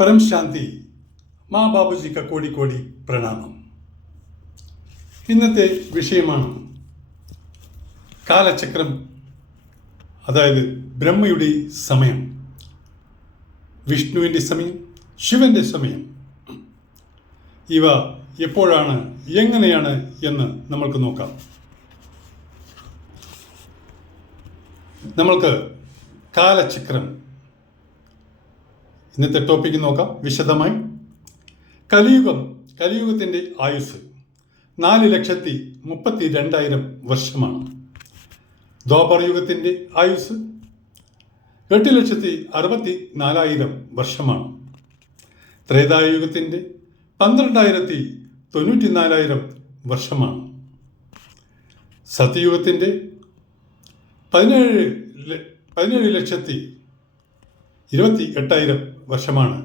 పరం ശാന്തി മാ ബാബുജിക്ക് കോടി കോടി പ്രണാമം. ഇന്നത്തെ വിഷയമാണ് കാലചക്രം അതായത് ബ്രഹ്മയുടെ സമയം. വിഷ്ണുവിന്റെ സമയം ശിവന്റെ സമയം. ഇവ എപ്പോഴാണ് എങ്ങനെയാണ് എന്ന് നമ്മൾക്ക് നോക്കാം. നമ്മൾക്ക് കാലചക്രം ഇന്നത്തെ ടോപ്പിക്ക് നോക്കാം വിശദമായി. കലിയുഗം കലിയുഗത്തിന്റെ ആയുസ് നാല് ലക്ഷത്തി മുപ്പത്തി രണ്ടായിരം വർഷമാണ് ദ്വാപരയുഗത്തിന്റെ ആയുസ് എട്ട് ലക്ഷത്തി അറുപത്തി നാലായിരം വർഷമാണ് ത്രേതായുഗത്തിന്റെ പന്ത്രണ്ടായിരത്തി തൊണ്ണൂറ്റി നാലായിരം വർഷമാണ്. സത്യയുഗത്തിന്റെ പതിനേഴ് പതിനേഴ് ലക്ഷത്തി ഇരുപത്തി എട്ടായിരം വർഷമാണ്.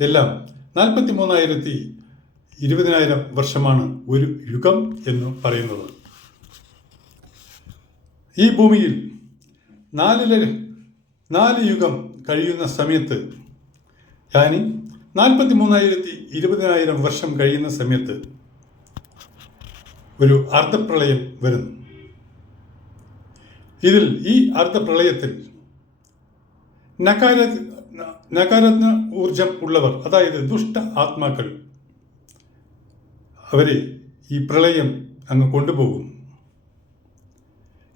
എല്ലാം നാൽപ്പത്തി മൂന്നായിരത്തി ഇരുപതിനായിരം വർഷമാണ് ഒരു യുഗം എന്ന് പറയുന്നത്. ഈ ഭൂമിയിൽ നാലില നാല് യുഗം കഴിയുന്ന സമയത്ത് ഞാനി നാൽപ്പത്തി മൂന്നായിരത്തി ഇരുപതിനായിരം വർഷം കഴിയുന്ന സമയത്ത് ഒരു അർദ്ധപ്രളയം വരുന്നു. ഇതിൽ ഈ അർദ്ധപ്രളയത്തിൽ നകാര നകാരാത്മ ഊർജം ഉള്ളവർ അതായത് ദുഷ്ട ആത്മാക്കൾ അവരെ ഈ പ്രളയം അങ്ങ് കൊണ്ടുപോകും.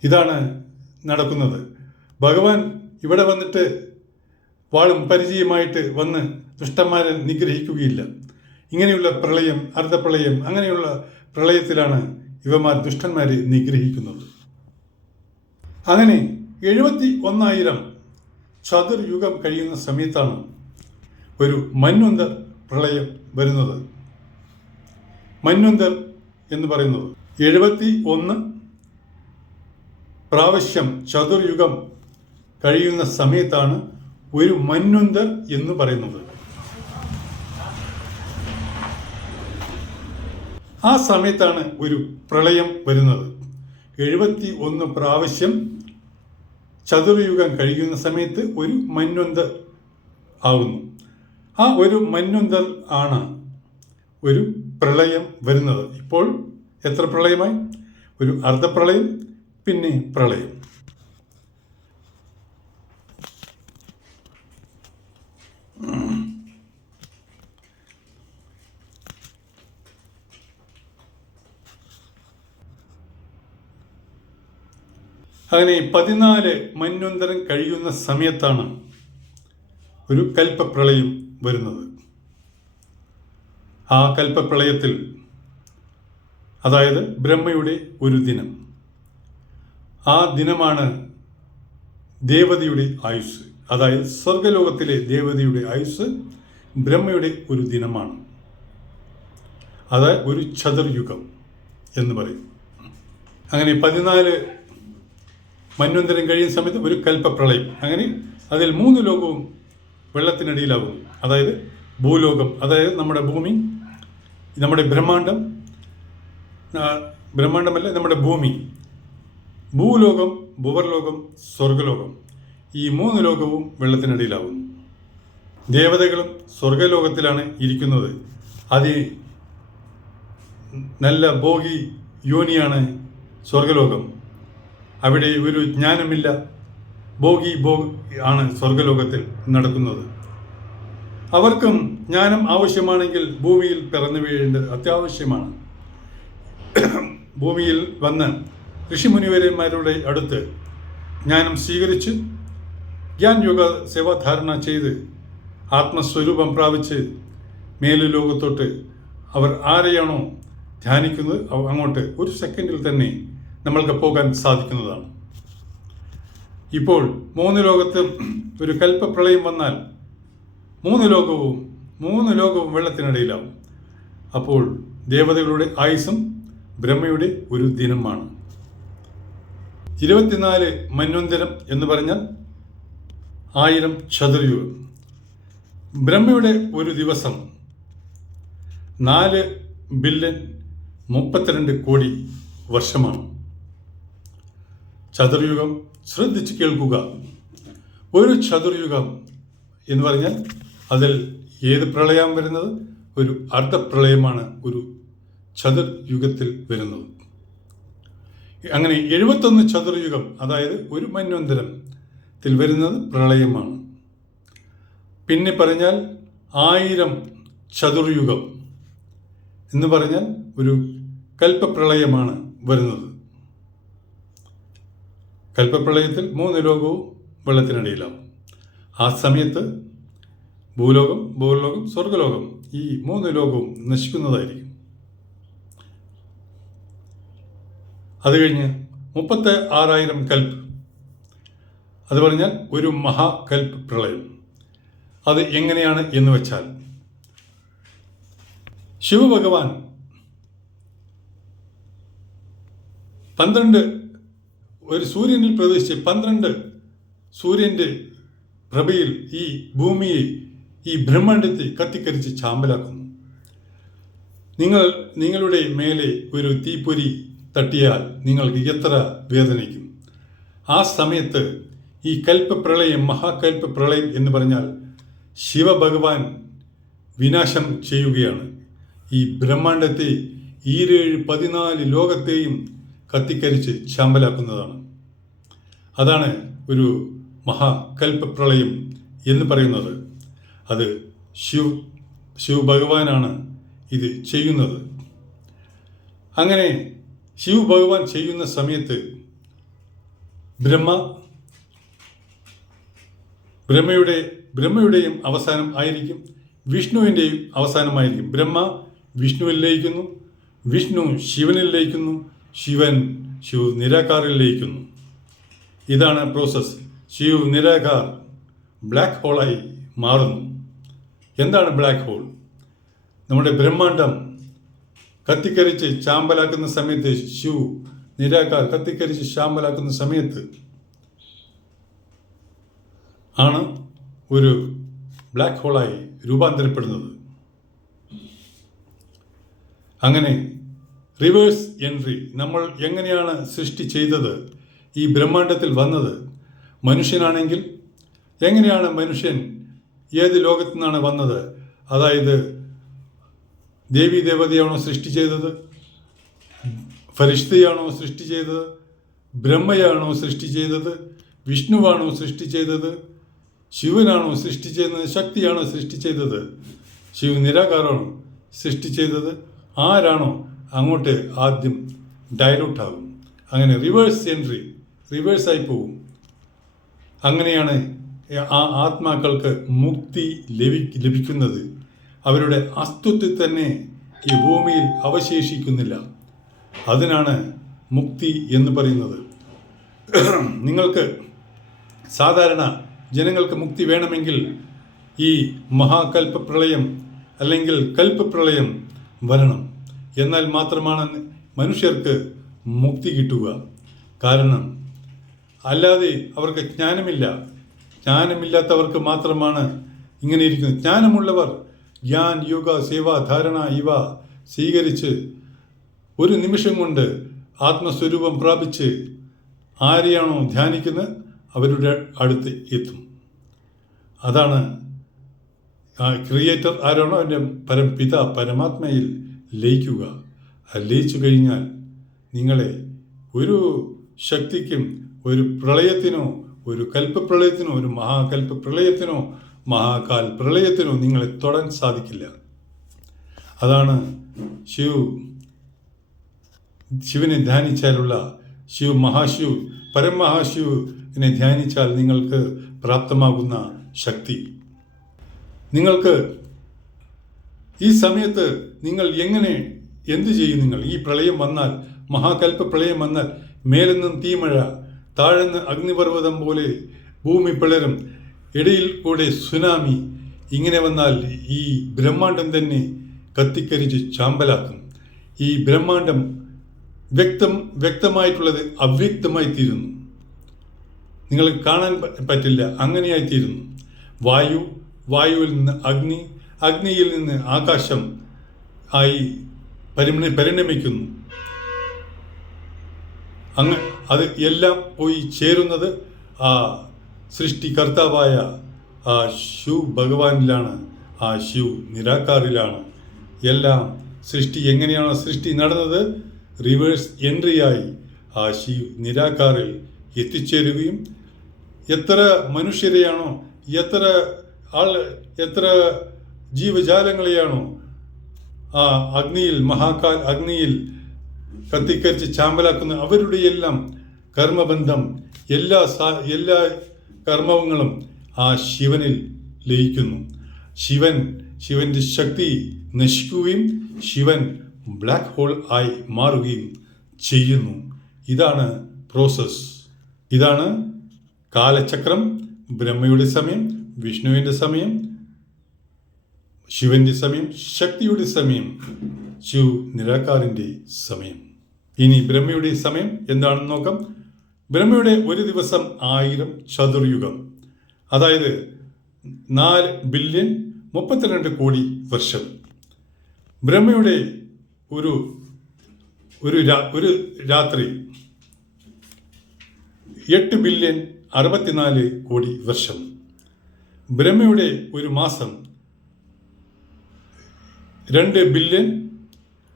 ഇതാണ് നടക്കുന്നത്. ഭഗവാൻ ഇവിടെ വന്നിട്ട് വാളും പരിചയമായിട്ട് വന്ന് ദുഷ്ടന്മാരെ നിഗ്രഹിക്കുകയില്ല. ഇങ്ങനെയുള്ള പ്രളയം അർദ്ധപ്രളയം അങ്ങനെയുള്ള പ്രളയത്തിലാണ് ഇവമാർ ദുഷ്ടന്മാരെ നിഗ്രഹിക്കുന്നത്. അങ്ങനെ എഴുപത്തി ഒന്നായിരം ചതുർയുഗം കഴിയുന്ന സമയത്താണ് ഒരു മന്വന്തർ പ്രളയം വരുന്നത്. മന്വന്തർ എന്ന് പറയുന്നത് എഴുപത്തി ഒന്ന് പ്രാവശ്യം ചതുർയുഗം കഴിയുന്ന സമയത്താണ് ഒരു മന്വന്തർ എന്ന് പറയുന്നത്. ആ സമയത്താണ് ഒരു പ്രളയം വരുന്നത്. എഴുപത്തി ഒന്ന് പ്രാവശ്യം ചതുർയുഗം കഴിയുന്ന സമയത്ത് ഒരു മന്വന്തർ ആവുന്നു. ആ ഒരു മന്വന്തർ ആണ് ഒരു പ്രളയം വരുന്നത്. ഇപ്പോൾ എത്ര പ്രളയമായി? ഒരു അർദ്ധപ്രളയം പിന്നെ പ്രളയം. അങ്ങനെ പതിനാല് മന്വന്തരം കഴിയുന്ന സമയത്താണ് ഒരു കൽപ്പപ്രളയം വരുന്നത്. ആ കൽപ്പപ്രളയത്തിൽ അതായത് ബ്രഹ്മയുടെ ഒരു ദിനം ആ ദിനമാണ് ദേവതയുടെ ആയുസ് അതായത് സ്വർഗലോകത്തിലെ ദേവതയുടെ ആയുസ് ബ്രഹ്മയുടെ ഒരു ദിനമാണ്. അത് ഒരു ചതുർയുഗം എന്ന് പറയും. അങ്ങനെ പതിനാല് മന്വന്തരം കഴിയുന്ന സമയത്ത് ഒരു കൽപ്പപ്രളയം. അങ്ങനെ അതിൽ മൂന്ന് ലോകവും വെള്ളത്തിനടിയിലാകും അതായത് ഭൂലോകം അതായത് നമ്മുടെ ഭൂമി നമ്മുടെ ബ്രഹ്മാണ്ടം ബ്രഹ്മാണ്ടമല്ല നമ്മുടെ ഭൂമി. ഭൂലോകം ഭുവർലോകം സ്വർഗലോകം ഈ മൂന്ന് ലോകവും വെള്ളത്തിനടിയിലാകുന്നു. ദേവതകളും സ്വർഗലോകത്തിലാണ് ഇരിക്കുന്നത്. അതി നല്ല ഭോഗി യോനിയാണ് സ്വർഗലോകം അവിടെ ഒരു ജ്ഞാനമില്ല. ഭോഗി ഭോഗ് ആണ് സ്വർഗലോകത്തിൽ നടക്കുന്നത്. അവർക്കും ജ്ഞാനം ആവശ്യമാണെങ്കിൽ ഭൂമിയിൽ പിറന്നു വീഴേണ്ടത് അത്യാവശ്യമാണ്. ഭൂമിയിൽ വന്ന് ഋഷിമുനിവരന്മാരുടെ അടുത്ത് ജ്ഞാനം സ്വീകരിച്ച് ജ്ഞാൻ യോഗ സേവാധാരണ ചെയ്ത് ആത്മസ്വരൂപം പ്രാപിച്ച് മേലു ലോകത്തോട്ട് അവർ ആരെയാണോ ധ്യാനിക്കുന്നത് അങ്ങോട്ട് ഒരു സെക്കൻഡിൽ തന്നെ നമ്മൾക്ക് പോകാൻ സാധിക്കുന്നതാണ്. ഇപ്പോൾ മൂന്ന് ലോകത്ത് ഒരു കൽപ്പപ്രളയം വന്നാൽ മൂന്ന് ലോകവും മൂന്ന് ലോകവും വെള്ളത്തിനിടയിലാവും. അപ്പോൾ ദേവതകളുടെ ആയുസും ബ്രഹ്മയുടെ ഒരു ദിനമാണ്. ഇരുപത്തിനാല് മന്വന്തരം എന്ന് പറഞ്ഞാൽ ആയിരം ചതുർയുഗം. ബ്രഹ്മയുടെ ഒരു ദിവസം നാല് ബില്യൺ മുപ്പത്തിരണ്ട് കോടി വർഷമാണ്. ചതുർയുഗം ശ്രദ്ധിച്ച് കേൾക്കുക. ഒരു ചതുർയുഗം എന്ന് പറഞ്ഞാൽ അതിൽ ഏത് പ്രളയം വരുന്നത്? ഒരു അർദ്ധപ്രളയമാണ് ഒരു ചതുർയുഗത്തിൽ വരുന്നത്. അങ്ങനെ എഴുപത്തൊന്ന് ചതുർയുഗം അതായത് ഒരു മന്വന്തരത്തിൽ വരുന്നത് പ്രളയമാണ്. പിന്നെ പറഞ്ഞാൽ ആയിരം ചതുർയുഗം എന്ന് പറഞ്ഞാൽ ഒരു കൽപ്പപ്രളയമാണ് വരുന്നത്. കൽപ്പപ്രളയത്തിൽ മൂന്ന് ലോകവും വെള്ളത്തിനടിയിലാവും. ആ സമയത്ത് ഭൂലോകം ഭൂലോകം സ്വർഗലോകം ഈ മൂന്ന് ലോകവും നശിക്കുന്നതായിരിക്കും. അത് കഴിഞ്ഞ് മുപ്പത്തി ആറായിരം കൽപ്പ്. അത് പറഞ്ഞാൽ ഒരു മഹാകൽപ്പ് പ്രളയം അത് എങ്ങനെയാണ് എന്ന് വെച്ചാൽ ശിവഭഗവാൻ പന്ത്രണ്ട് ഒരു സൂര്യനിൽ പ്രവേശിച്ച് പന്ത്രണ്ട് സൂര്യന്റെ പ്രഭയിൽ ഈ ഭൂമിയെ ഈ ബ്രഹ്മാണ്ടത്തെ കത്തിക്കരിച്ച് ചാമ്പലാക്കുന്നു. നിങ്ങൾ നിങ്ങളുടെ മേലെ ഒരു തീപ്പൊരി തട്ടിയാൽ നിങ്ങൾക്ക് എത്ര വേദനിക്കും ആ സമയത്ത് ഈ കൽപ്പപ്രളയം മഹാകൽപ്പ പ്രളയം എന്ന് പറഞ്ഞാൽ ശിവഭഗവാൻ വിനാശം ചെയ്യുകയാണ്. ഈ ബ്രഹ്മാണ്ടത്തെ ഈരേഴ് പതിനാല് ലോകത്തെയും കത്തിക്കരിച്ച് ചാമ്പലാക്കുന്നതാണ്. അതാണ് ഒരു മഹാകൽപ്പപ്രളയം എന്ന് പറയുന്നത്. അത് ശിവ് ശിവ് ഭഗവാനാണ് ഇത് ചെയ്യുന്നത്. അങ്ങനെ ശിവ് ഭഗവാൻ ചെയ്യുന്ന സമയത്ത് ബ്രഹ്മ ബ്രഹ്മയുടെ ബ്രഹ്മയുടെയും അവസാനം ആയിരിക്കും വിഷ്ണുവിന്റെയും അവസാനമായിരിക്കും. ബ്രഹ്മ വിഷ്ണുവിൽ ലയിക്കുന്നു വിഷ്ണു ശിവനിൽ ലയിക്കുന്നു ശിവൻ ശിവ് നിരാകാറിൽ ലയിക്കുന്നു ഇതാണ് പ്രോസസ് ശിവ് നിരാകാർ ബ്ലാക്ക് ഹോളായി മാറുന്നു. എന്താണ് ബ്ലാക്ക് ഹോൾ നമ്മുടെ ബ്രഹ്മാണ്ടം കത്തിക്കരിച്ച് ചാമ്പലാക്കുന്ന സമയത്ത് ശിവ് നിരാകാർ കത്തിക്കരിച്ച് ചാമ്പലാക്കുന്ന സമയത്ത് ആണ് ഒരു ബ്ലാക്ക് ഹോളായി രൂപാന്തരപ്പെടുന്നത്. അങ്ങനെ റിവേഴ്സ് എൻട്രി നമ്മൾ എങ്ങനെയാണ് സൃഷ്ടി ചെയ്തത്? ഈ ബ്രഹ്മാണ്ടത്തിൽ വന്നത് മനുഷ്യനാണെങ്കിൽ എങ്ങനെയാണ് മനുഷ്യൻ ഏത് ലോകത്തു നിന്നാണ് വന്നത്? അതായത് ദേവി ദേവതയാണോ സൃഷ്ടി ചെയ്തത്? ഫരിഷ്തയാണോ സൃഷ്ടി ചെയ്തത്? ബ്രഹ്മയാണോ സൃഷ്ടി ചെയ്തത്? വിഷ്ണുവാണോ സൃഷ്ടി ചെയ്തത്? ശിവനാണോ സൃഷ്ടി ചെയ്തത് ശക്തിയാണോ സൃഷ്ടി ചെയ്തത്? ശിവ നിരാകാരമാണോ സൃഷ്ടി ചെയ്തത്. ആരാണോ അങ്ങോട്ട് ആദ്യം ഡയലൂട്ട് ആകും. അങ്ങനെ റിവേഴ്സ് എൻട്രി റിവേഴ്സായി പോകും അങ്ങനെയാണ് ആ ആത്മാക്കൾക്ക് മുക്തി ലഭി ലഭിക്കുന്നത്. അവരുടെ അസ്തിത്വത്തിൽ തന്നെ ഈ ഭൂമിയിൽ അവശേഷിക്കുന്നില്ല. അതിനാണ് മുക്തി എന്ന് പറയുന്നത്. നിങ്ങൾക്ക് സാധാരണ ജനങ്ങൾക്ക് മുക്തി വേണമെങ്കിൽ ഈ മഹാകൽപ്പ പ്രളയം അല്ലെങ്കിൽ കൽപ്പപ്രളയം വരണം. എന്നാൽ മാത്രമാണ് മനുഷ്യർക്ക് മുക്തി കിട്ടുക. കാരണം അല്ലാതെ അവർക്ക് ജ്ഞാനമില്ല. ജ്ഞാനമില്ലാത്തവർക്ക് മാത്രമാണ് ഇങ്ങനെ ഇരിക്കുന്നത്. ജ്ഞാനമുള്ളവർ ജ്ഞാൻ യോഗ സേവ ധാരണ ഇവ സ്വീകരിച്ച് ഒരു നിമിഷം കൊണ്ട് ആത്മസ്വരൂപം പ്രാപിച്ച് ആരെയാണോ ധ്യാനിക്കുന്നത് അവരുടെ അടുത്ത് എത്തും. അതാണ് ക്രിയേറ്റർ ആരാണോ? അവന്റെ പരംപിത പരമാത്മയിൽ ലയിക്കുക. ലയിച്ചു കഴിഞ്ഞാൽ നിങ്ങളെ ഒരു ശക്തിക്കും ഒരു പ്രളയത്തിനോ ഒരു കൽപ്പപ്രളയത്തിനോ ഒരു മഹാകൽപ്പ പ്രളയത്തിനോ മഹാകാൽ പ്രളയത്തിനോ നിങ്ങളെ തൊടാൻ സാധിക്കില്ല. അതാണ് ശിവ ശിവനെ ധ്യാനിച്ചാലുള്ള ശിവ മഹാശിവ് പരമഹാശിവിനെ ധ്യാനിച്ചാൽ നിങ്ങൾക്ക് പ്രാപ്തമാകുന്ന ശക്തി. നിങ്ങൾക്ക് ഈ സമയത്ത് നിങ്ങൾ എങ്ങനെ എന്ത് ചെയ്യും നിങ്ങൾ? ഈ പ്രളയം വന്നാൽ മഹാകൽപ്പ പ്രളയം വന്നാൽ മേലെന്നും തീമഴ താഴ്ന്ന് അഗ്നിപർവതം പോലെ ഭൂമി പിളരും ഇടയിൽ കൂടെ സുനാമി ഇങ്ങനെ വന്നാൽ ഈ ബ്രഹ്മാണ്ടം തന്നെ കത്തിക്കരിച്ച് ചാമ്പലാക്കും. ഈ ബ്രഹ്മാണ്ടം വ്യക്തം വ്യക്തമായിട്ടുള്ളത് അവ്യക്തമായി തീരുന്നു. നിങ്ങൾ കാണാൻ പറ്റില്ല അങ്ങനെയായി തീരുന്നു. വായു വായുവിൽ നിന്ന് അഗ്നി അഗ്നിയിൽ നിന്ന് ആകാശം ആയി പരിമണി പരിണമിക്കുന്നു. അങ്ങ് അത് എല്ലാം പോയി ചേരുന്നത് ആ സൃഷ്ടികർത്താവായ ആ ശിവ് ഭഗവാനിലാണ്. ആ ശിവ നിരാകാറിലാണ് എല്ലാം സൃഷ്ടി എങ്ങനെയാണ് സൃഷ്ടി നടന്നത്? റിവേഴ്സ് എൻട്രിയായി ആ ശിവ നിരാകാറിൽ എത്തിച്ചേരുകയും എത്ര മനുഷ്യരെയാണോ എത്ര ആൾ എത്ര ജീവജാലങ്ങളെയാണോ? ആ അഗ്നിയിൽ മഹാകാൽ അഗ്നിയിൽ കത്തിക്കരിച്ച് ചാമ്പലാക്കുന്ന അവരുടെ എല്ലാം കർമ്മബന്ധം എല്ലാ സാ- എല്ലാ കർമ്മങ്ങളും ആ ശിവനിൽ ലയിക്കുന്നു. ശിവൻ ശിവന്റെ ശക്തി നശിക്കുകയും ശിവൻ ബ്ലാക്ക് ഹോൾ ആയി മാറുകയും ചെയ്യുന്നു. ഇതാണ് പ്രോസസ് ഇതാണ് കാലചക്രം ബ്രഹ്മയുടെ സമയം വിഷ്ണുവിന്റെ സമയം ശിവന്റെ സമയം ശക്തിയുടെ സമയം ശിവ് നിരാകാരന്റെ സമയം. ഇനി ബ്രഹ്മയുടെ സമയം എന്താണെന്ന് നോക്കാം. ബ്രഹ്മയുടെ ഒരു ദിവസം ആയിരം ചതുർയുഗം. അതായത് നാല് ബില്യൺ മുപ്പത്തിരണ്ട് കോടി വർഷം. ബ്രഹ്മയുടെ ഒരു ഒരു ഒരു രാത്രി എട്ട് ബില്യൺ അറുപത്തിനാല് കോടി വർഷം. ബ്രഹ്മയുടെ ഒരു മാസം രണ്ട് ബില്യൺ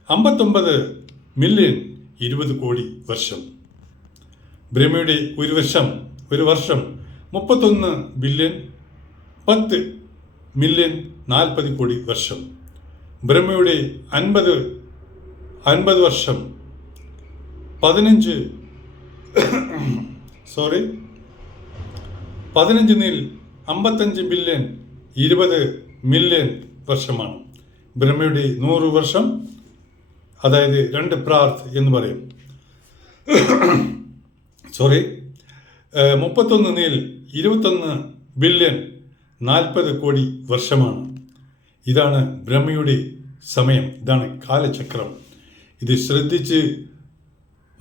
അമ്പത്തൊമ്പത് മില്യൺ ഇരുപത് കോടി വർഷം. ബ്രഹ്മയുടെ ഒരു വർഷം ഒരു വർഷം മുപ്പത്തൊന്ന് ബില്യൺ പത്ത് മില്യൺ നാൽപ്പത് കോടി വർഷം. ബ്രഹ്മയുടെ അൻപത് അൻപത് വർഷം. പതിനഞ്ച് സോറി പതിനഞ്ച് നീൽ അമ്പത്തഞ്ച് ബില്യൺ ഇരുപത് മില്യൺ വർഷമാണ്. ബ്രഹ്മയുടെ നൂറ് വർഷം അതായത് രണ്ട് പ്രാർത്ഥ് എന്ന് പറയും. സോറി മുപ്പത്തൊന്ന് നീൽ ഇരുപത്തൊന്ന് ബില്യൺ നാൽപ്പത് കോടി വർഷമാണ്. ഇതാണ് ബ്രഹ്മയുടെ സമയം. ഇതാണ് കാലചക്രം. ഇത് ശ്രദ്ധിച്ച്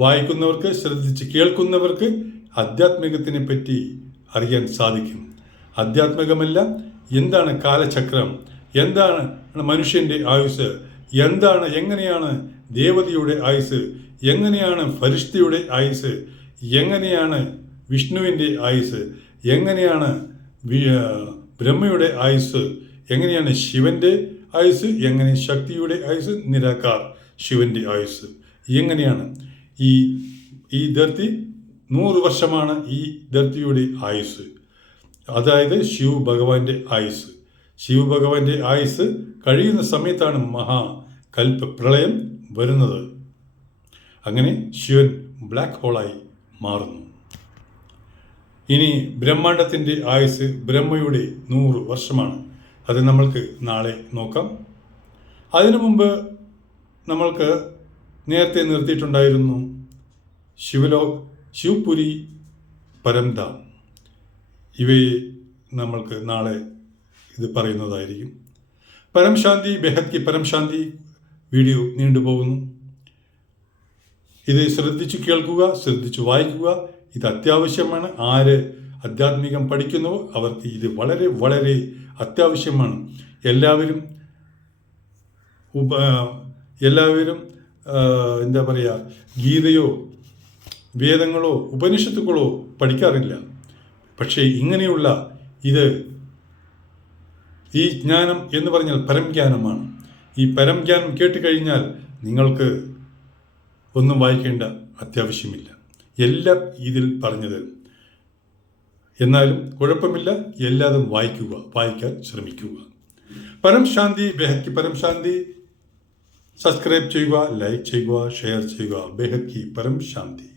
വായിക്കുന്നവർക്ക് ശ്രദ്ധിച്ച് കേൾക്കുന്നവർക്ക് ആധ്യാത്മികത്തിനെ പറ്റി അറിയാൻ സാധിക്കും. ആധ്യാത്മികമല്ല എന്താണ് കാലചക്രം? എന്താണ് മനുഷ്യന്റെ ആയുസ് എന്താണ് എങ്ങനെയാണ് ദേവതയുടെ ആയുസ് എങ്ങനെയാണ് ഫരിഷ്തയുടെ ആയുസ് എങ്ങനെയാണ് വിഷ്ണുവിന്റെ ആയുസ് എങ്ങനെയാണ് ബ്രഹ്മയുടെ ആയുസ് എങ്ങനെയാണ് ശിവന്റെ ആയുസ് എങ്ങനെ ശക്തിയുടെ ആയുസ് നിരാകാർ ശിവന്റെ ആയുസ് എങ്ങനെയാണ് ഈ ഈ ധർത്തി? നൂറ് വർഷമാണ് ഈ ധർത്തിയുടെ ആയുസ് അതായത് ശിവ് ഭഗവാന്റെ ആയുസ് ശിവ് ഭഗവാന്റെ ആയുസ് കഴിയുന്ന സമയത്താണ് മഹാ കൽപ്പ പ്രളയം വരുന്നത്. അങ്ങനെ ശിവൻ ബ്ലാക്ക് ഹോളായി മാറുന്നു. ഇനി ബ്രഹ്മാണ്ടത്തിന്റെ ആയുസ് ബ്രഹ്മയുടെ നൂറ് വർഷമാണ്. അത് നമ്മൾക്ക് നാളെ നോക്കാം. അതിനു മുമ്പ് നമ്മൾക്ക് നേരത്തെ നിർത്തിയിട്ടുണ്ടായിരുന്നു ശിവലോ ശിവപുരി പരംധാം. ഇവയെ നമ്മൾക്ക് നാളെ ഇത് പറയുന്നതായിരിക്കും. പരംശാന്തി ബെഹത് കി പരംശാന്തി വീഡിയോ നീണ്ടുപോകുന്നു ഇത് ശ്രദ്ധിച്ചു കേൾക്കുക ശ്രദ്ധിച്ചു വായിക്കുക. ഇത് അത്യാവശ്യമാണ്. ആര് ആധ്യാത്മികം പഠിക്കുന്നുവോ അവർക്ക് ഇത് വളരെ വളരെ അത്യാവശ്യമാണ്. എല്ലാവരും എല്ലാവരും എന്താ പറയുക ഗീതയോ വേദങ്ങളോ ഉപനിഷത്തുക്കളോ പഠിക്കാറില്ല. പക്ഷേ ഇങ്ങനെയുള്ള ഇത് ഈ ജ്ഞാനം എന്ന് പറഞ്ഞാൽ പരംജ്ഞാനമാണ്. ഈ പരംജ്ഞാനം കേട്ടുകഴിഞ്ഞാൽ നിങ്ങൾക്ക് ഒന്നും വായിക്കേണ്ട അത്യാവശ്യമില്ല. എല്ലാം ഇതിൽ പറഞ്ഞു തരും എന്നാലും കുഴപ്പമില്ല എല്ലാതും വായിക്കുക വായിക്കാൻ ശ്രമിക്കുക. പരം ശാന്തി ബെഹക്കി പരം ശാന്തി. സബ്സ്ക്രൈബ് ചെയ്യുക ലൈക്ക് ചെയ്യുക ഷെയർ ചെയ്യുക. ബെഹക്കി പരം ശാന്തി.